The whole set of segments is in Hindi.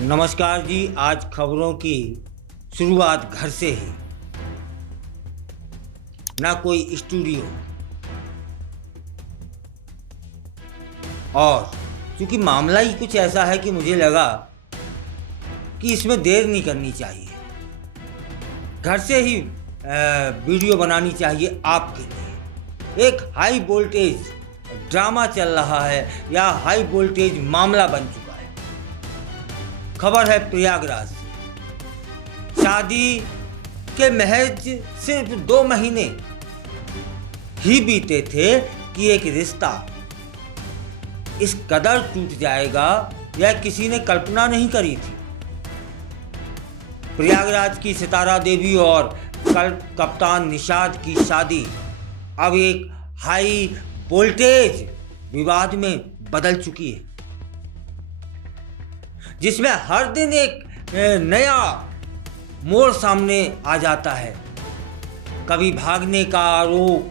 नमस्कार जी। आज खबरों की शुरुआत घर से ही, ना कोई स्टूडियो। और क्योंकि मामला ही कुछ ऐसा है कि मुझे लगा कि इसमें देर नहीं करनी चाहिए, घर से ही वीडियो बनानी चाहिए आपके लिए। एक हाई वोल्टेज ड्रामा चल रहा है या हाई वोल्टेज मामला बन चुका है। खबर है प्रयागराज से। शादी के महज सिर्फ 2 महीने ही बीते थे कि एक रिश्ता इस कदर टूट जाएगा यह किसी ने कल्पना नहीं करी थी। प्रयागराज की सितारा देवी और कप्तान निषाद की शादी अब एक हाई वोल्टेज विवाद में बदल चुकी है, जिसमें हर दिन एक नया मोड़ सामने आ जाता है। कभी भागने का आरोप,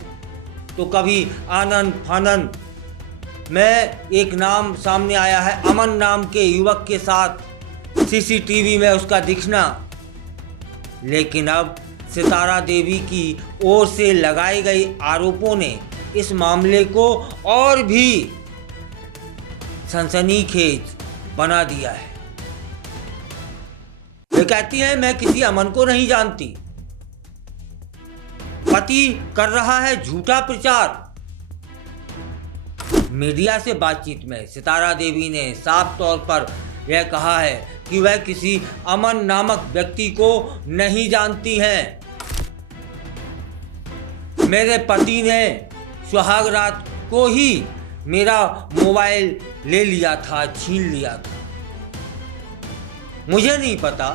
तो कभी आनन फानन में एक नाम सामने आया है, अमन नाम के युवक के साथ सीसीटीवी में उसका दिखना। लेकिन अब सितारा देवी की ओर से लगाए गए आरोपों ने इस मामले को और भी सनसनीखेज बना दिया है। वे कहती हैं, मैं किसी अमन को नहीं जानती। पति कर रहा है झूठा प्रचार। मीडिया से बातचीत में सितारा देवी ने साफ तौर पर यह कहा है कि वह किसी अमन नामक व्यक्ति को नहीं जानती हैं। मेरे पति ने सुहाग रात को ही मेरा मोबाइल ले लिया था, छीन लिया था। मुझे नहीं पता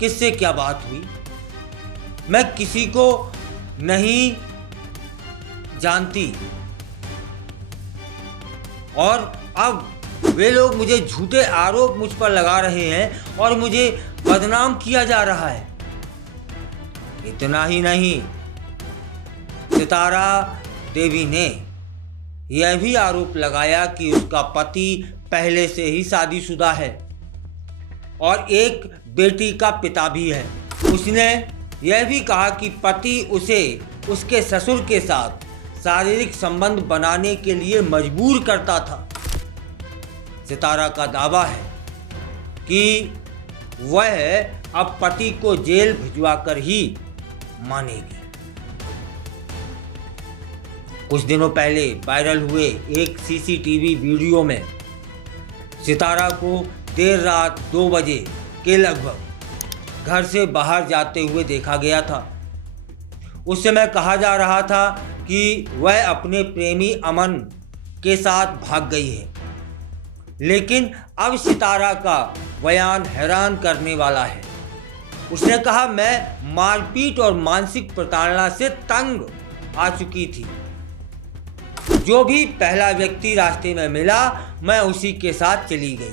किससे क्या बात हुई, मैं किसी को नहीं जानती। और अब वे लोग मुझे झूठे आरोप मुझ पर लगा रहे हैं और मुझे बदनाम किया जा रहा है। इतना ही नहीं, सितारा देवी ने यह भी आरोप लगाया कि उसका पति पहले से ही शादीशुदा है और एक बेटी का पिता भी है। उसने यह भी कहा कि पति उसे उसके ससुर के साथ शारीरिक संबंध बनाने के लिए मजबूर करता था। सितारा का दावा है कि वह अब पति को जेल भिजवाकर ही मानेगी। कुछ दिनों पहले वायरल हुए एक सीसीटीवी वीडियो में सितारा को देर रात 2 बजे के लगभग घर से बाहर जाते हुए देखा गया था। उस समय कहा जा रहा था कि वह अपने प्रेमी अमन के साथ भाग गई है। लेकिन अब सितारा का बयान हैरान करने वाला है। उसने कहा, मैं मारपीट और मानसिक प्रताड़ना से तंग आ चुकी थी। जो भी पहला व्यक्ति रास्ते में मिला, मैं उसी के साथ चली गई।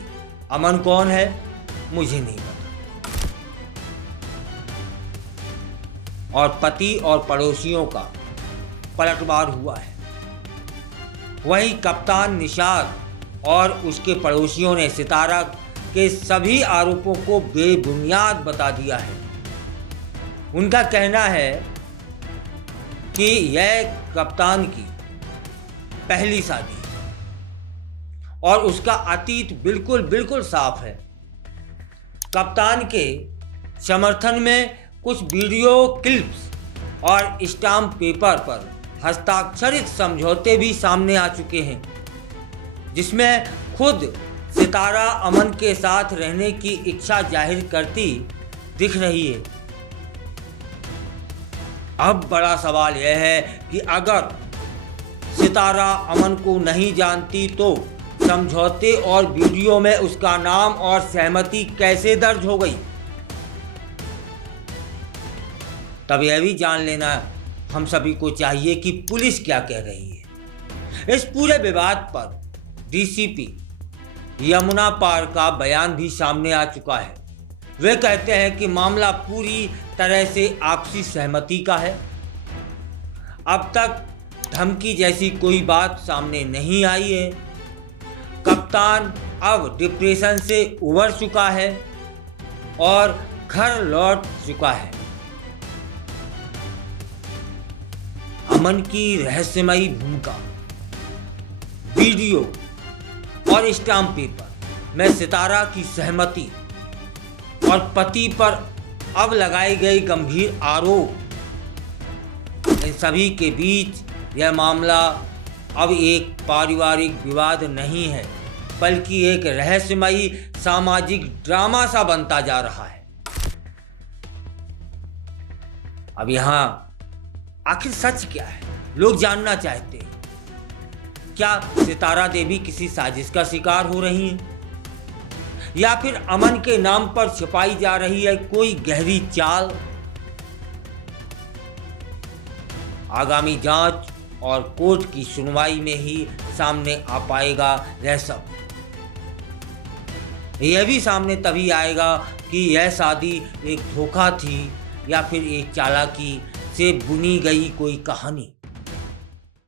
अमन कौन है मुझे नहीं पता। और पति और पड़ोसियों का पलटवार हुआ है। वहीं कप्तान निषाद और उसके पड़ोसियों ने सितारा के सभी आरोपों को बेबुनियाद बता दिया है। उनका कहना है कि यह कप्तान की पहली शादी है और उसका अतीत बिल्कुल साफ है। कप्तान के समर्थन में कुछ वीडियो क्लिप्स और स्टाम्प पेपर पर हस्ताक्षरित समझौते भी सामने आ चुके हैं, जिसमें खुद सितारा अमन के साथ रहने की इच्छा जाहिर करती दिख रही है। अब बड़ा सवाल यह है कि अगर सितारा अमन को नहीं जानती तो समझौते और वीडियो में उसका नाम और सहमति कैसे दर्ज हो गई। तब यह भी जान लेना हम सभी को चाहिए कि पुलिस क्या कह रही है। इस पूरे विवाद पर डीसीपी यमुना पार का बयान भी सामने आ चुका है। वे कहते हैं कि मामला पूरी तरह से आपसी सहमति का है। अब तक धमकी जैसी कोई बात सामने नहीं आई है। कप्तान कप्तान अब डिप्रेशन से उबर चुका है और घर लौट चुका है। अमन की रहस्यमयी भूमिका, वीडियो और स्टाम्प पेपर में सितारा की सहमति और पति पर अब लगाए गए गंभीर आरोप, इन सभी के बीच यह मामला अब एक पारिवारिक विवाद नहीं है बल्कि एक रहस्यमयी सामाजिक ड्रामा सा बनता जा रहा है। अब यहाँ आखिर सच क्या है, लोग जानना चाहते हैं। क्या सितारा देवी किसी साजिश का शिकार हो रही हैं या फिर अमन के नाम पर छिपाई जा रही है कोई गहरी चाल? आगामी जांच और कोर्ट की सुनवाई में ही सामने आ पाएगा यह सब। यह भी सामने तभी आएगा कि यह शादी एक धोखा थी या फिर एक चालाकी से बुनी गई कोई कहानी।